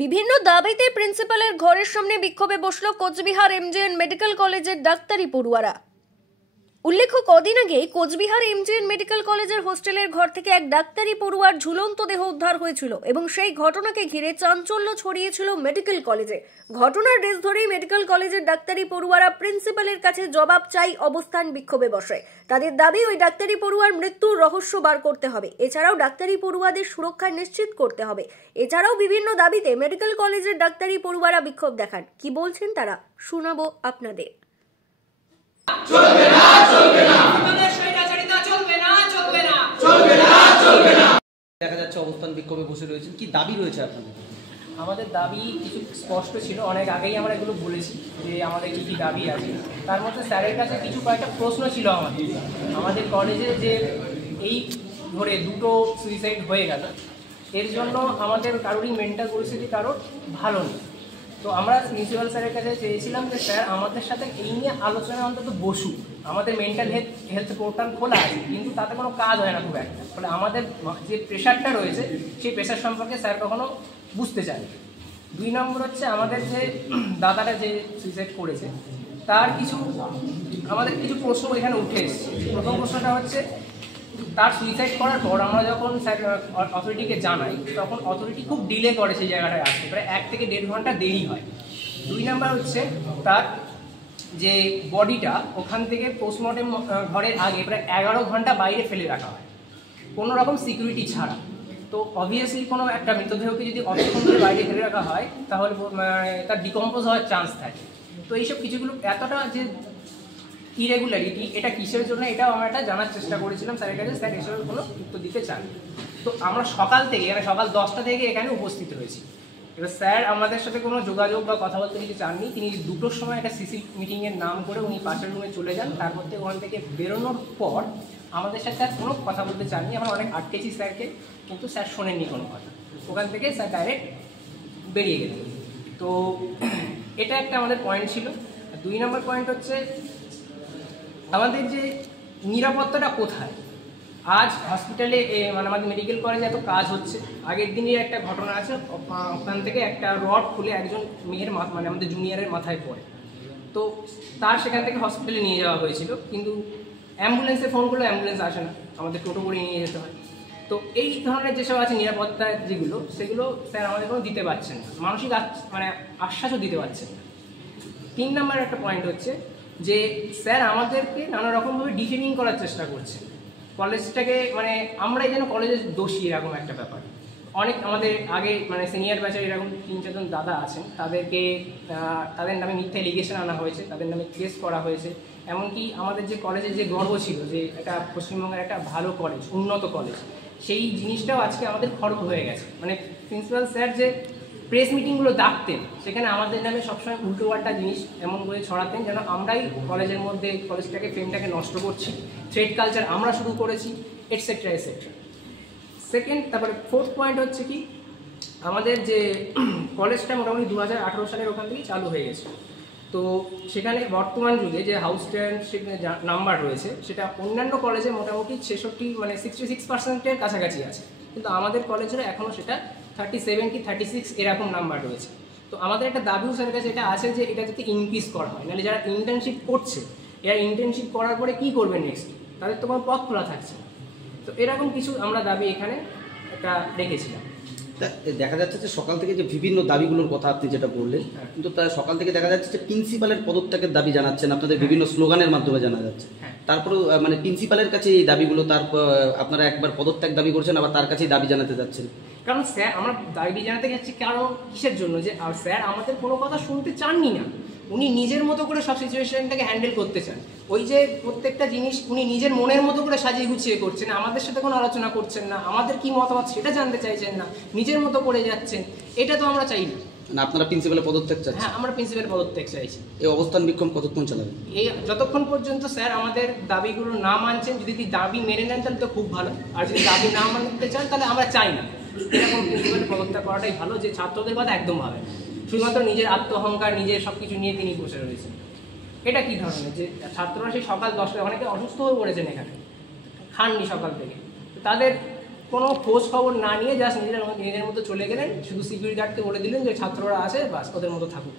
বিভিন্ন দাবিতে প্রিন্সিপালের ঘরের সামনে বিক্ষোভে বসল কোচবিহার এমজেএন মেডিকেল কলেজের ডাক্তারি পড়ুয়ারা। উল্লেখ্য, কদিন আগে কোচবিহার এমজেএন মেডিকেল কলেজের হোস্টেলের ঘর থেকে এক ডাক্তারি পড়ুয়ার ঝুলন্ত দেহ উদ্ধার হয়েছিল এবং সেই ঘটনাকে ঘিরে চাঞ্চল্য ছড়িয়েছিল মেডিকেল কলেজে। ঘটনার রেশ ধরেই মেডিকেল কলেজের ডাক্তারি পড়ুয়ারা প্রিন্সিপালের কাছে জবাব চাই অবস্থান বিক্ষোভে বসে। তাদের দাবি, ওই ডাক্তারি পড়ুয়ার মৃত্যুর রহস্য বার করতে হবে। এছাড়াও ডাক্তারি পড়ুয়াদের সুরক্ষা নিশ্চিত করতে হবে। এছাড়াও বিভিন্ন দাবিতে মেডিকেল কলেজের ডাক্তারি পড়ুয়ারা বিক্ষোভ দেখান। কি বলছেন তারা, শোনাবো আপনাদের। চলবে না, চলবে না, আমাদের স্বৈরাচারিতা চলবে না, চলবে না, চলবে না, চলবে না। দেখা যাচ্ছে অবস্থান বিক্ষোভে বসে রয়েছেন, কি দাবি রয়েছে আপনাদের? আমাদের দাবি কিছু স্পষ্ট ছিল, অনেক আগেই আমরা এগুলো বলেছি যে আমাদের কী কী দাবি আছে। তার মধ্যে স্যারের কাছে কয়েকটা প্রশ্ন ছিল আমাদের কলেজে, যে এই ধরে দুটো সুইসাইড হয়ে গেল, এর জন্য আমাদের কারোরই মেন্টাল পরিস্থিতি কারোর ভালো নেই। তো আমরা প্রিন্সিপাল স্যারের কাছে চেয়েছিলাম যে স্যার আমাদের সাথে এই নিয়ে আলোচনা অন্তত বসুক। আমাদের মেন্টাল হেলথ পোর্টাল খোলা আছে, কিন্তু তাতে কোনো কাজ হয় না খুব একটা। ফলে আমাদের যে প্রেশারটা রয়েছে সেই প্রেশার সম্পর্কে স্যার কখনো বুঝতে চায়। 2 নম্বর হচ্ছে, আমাদের যে দাদারা যে সুইসাইড করেছে তার আমাদের কিছু প্রশ্ন এখানে উঠে এসেছে। প্রথম প্রশ্নটা হচ্ছে, তার সুইসাইড করার পর আমরা যখন স্যার অথরিটিকে জানাই, তখন অথরিটি খুব ডিলে করে সেই জায়গাটায় আসতে, প্রায় 1 থেকে 1.5 ঘন্টা দেরি হয়। 2 নম্বর হচ্ছে, তার যে বডিটা ওখান থেকে পোস্টমর্টেম ঘরের আগে প্রায় 11 ঘন্টা বাইরে ফেলে রাখা হয় কোনো রকম সিকিউরিটি ছাড়া। তো অবভিয়াসলি কোনো একটা মৃতদেহকে যদি অতক্ষণ ধরে বাইরে ফেলে রাখা হয় তাহলে তার ডিকম্পোজ হওয়ার চান্স থাকে। তো এইসব কিছুগুলো এতটা যে ইরেগুলারিটি, এটা কিসের জন্য, এটাও আমরা এটা জানার চেষ্টা করেছিলাম স্যারের কাছে। স্যার এসবের কোনো উত্তর দিতে চান। তো আমরা সকাল থেকে, সকাল 10টা থেকে এখানে উপস্থিত হয়েছি। এবার স্যার আমাদের সাথে কোনো যোগাযোগ বা কথা বলতে কিছু চাননি। তিনি 2টোর সময় একটা সিসি মিটিংয়ের নাম করে উনি পাশের রুমে চলে যান। তারপর থেকে ওখান থেকে বেরোনোর পর আমাদের সাথে আর কোনো কথা বলতে চাননি। আমরা অনেক আটকেছি স্যারকে, কিন্তু স্যার শোনেননি কোনো কথা। ওখান থেকে স্যার ডাইরেক্ট বেরিয়ে গেলেন। তো এটা একটা আমাদের পয়েন্ট ছিল। 2 নম্বর পয়েন্ট হচ্ছে, আমাদের যে নিরাপত্তাটা কোথায়। আজ হসপিটালে আমাদের মেডিকেল কলেজে এত কাজ হচ্ছে, আগের দিনের একটা ঘটনা আছে, ওখান থেকে একটা রড খুলে একজন মেয়ের আমাদের জুনিয়রের মাথায় পড়ে। তো তার সেখান থেকে হসপিটালে নিয়ে যাওয়া হয়েছিল, কিন্তু অ্যাম্বুলেন্সে ফোন করলে অ্যাম্বুলেন্স আসে না, আমাদের টোটো করে নিয়ে যেতে হয়। তো এই ধরনের যেসব আছে নিরাপত্তা যেগুলো, সেগুলো স্যার আমাদের কোনো দিতে পারছেন না, মানসিক আশ্বাসও দিতে পারছেন না। 3 নম্বর একটা পয়েন্ট হচ্ছে যে স্যার আমাদেরকে নানা রকমভাবে ডিফেমিং করার চেষ্টা করছে কলেজটাকে, আমরাই যেন কলেজের দোষী, এরকম একটা ব্যাপার। অনেক আমাদের আগে সিনিয়র ব্যাচের এরকম 3-4 জন দাদা আছেন, তাদের নামে মিথ্যা এলিগেশন আনা হয়েছে, তাদের নামে কেস করা হয়েছে। এমনকি আমাদের যে কলেজের যে গর্ব ছিল যে এটা পশ্চিমবঙ্গের একটা ভালো কলেজ, উন্নত কলেজ, সেই জিনিসটাও আজকে আমাদের খর্ব হয়ে গেছে। প্রিন্সিপাল স্যার যে প্রেস মিটিংগুলো ডাকতেন, সেখানে আমাদের নামে সবসময় উল্টোপাল্টা জিনিস এমন করে ছড়াতেন যেন আমরাই কলেজের মধ্যে কলেজটাকে, ফ্রেমটাকে নষ্ট করছি, থ্রেড কালচার আমরা শুরু করেছি, এটসেট্রা এটসেট্রা। তারপরে 4th পয়েন্ট হচ্ছে কি, আমাদের যে কলেজটা মোটামুটি 2018 সালের ওখান থেকেই চালু হয়ে গেছে। তো সেখানে বর্তমান যুগে যে হাউস টেন্টশিপ নাম্বার রয়েছে, সেটা অন্যান্য কলেজে মোটামুটি 66% কাছাকাছি আছে, কিন্তু আমাদের কলেজের এখনও সেটা 37 কি 36 এরকম নাম্বার রয়েছে। তো আমাদের একটা দাবি স্যারের কাছে এটা আছে যে এটা যাতে ইনক্রিজ করা হয়, নাহলে যারা ইন্টার্নশিপ করছে, এরা ইন্টার্নশিপ করার পরে কী করবে নেক্সট, তাদের তো কোনো পথ খোলা থাকছে। তো এরকম কিছু আমরা দাবি এখানে একটা রেখেছিলাম। দেখা যাচ্ছে যে সকাল থেকে যে বিভিন্ন দাবিগুলোর কথা আপনি যেটা বললেন, কিন্তু তার সকাল থেকে দেখা যাচ্ছে যে প্রিন্সিপালের পদত্যাগের দাবি জানাচ্ছেন আপনাদের বিভিন্ন স্লোগানের মাধ্যমে জানা যাচ্ছে। তারপরেও প্রিন্সিপালের কাছে এই দাবিগুলো, তারপর আপনারা একবার পদত্যাগ দাবি করছেন, আবার তার কাছেই দাবি জানাতে যাচ্ছেন। কারণ স্যার, আমরা দাবি জানাতে যাচ্ছি কারণ কিসের জন্য, যে স্যার আমাদের কোনো কথা শুনতে চাননি না। উনি নিজের মতো করে সব সিচুয়েশনটাকে হ্যান্ডেল করতে চান। ওই যে প্রত্যেকটা জিনিস উনি নিজের মনের মতো করে সাজিয়ে গুছিয়ে করছেন, আমাদের সাথে কোনো আলোচনা করছেন না, আমাদের কি মতামত সেটা জানতে চাইছেন না, নিজের মতো করে যাচ্ছেন। এটা তো আমরা চাই না। আপনারা প্রিন্সিপালের পদত্যাগ চাচ্ছেন? হ্যাঁ, আমরা প্রিন্সিপালের পদত্যাগ চাইছি। এই অবস্থান বিক্ষোভ কতক্ষণ চালাবেন? এই যতক্ষণ পর্যন্ত স্যার আমাদের দাবিগুলো না মানছেন। যদি দাবি মেনে নেন তাহলে তো খুব ভালো, আর যদি দাবি না মানতে চান তাহলে আমরা চাই না। এরকম প্রিন্সিপালের পদত্যাগ করাটাই ভালো, যে ছাত্রদের কথা একদম ভাবে, শুধুমাত্র নিজের আত্মহংকার, নিজের সব কিছু নিয়ে তিনি বসে রয়েছেন। এটা কী ধরনের, যে ছাত্ররা সেই সকাল 10টায়, অনেকে অসুস্থ হয়ে পড়েছেন এখানে, খাননি সকাল থেকে, তাদের কোনো খোঁজ খবর না নিয়ে জাস্ট নিজের মতো চলে গেলেন, শুধু সিকিউরিটি গার্ডকে বলে দিলেন যে ছাত্ররা আসে বাস ওদের মতো থাকুক।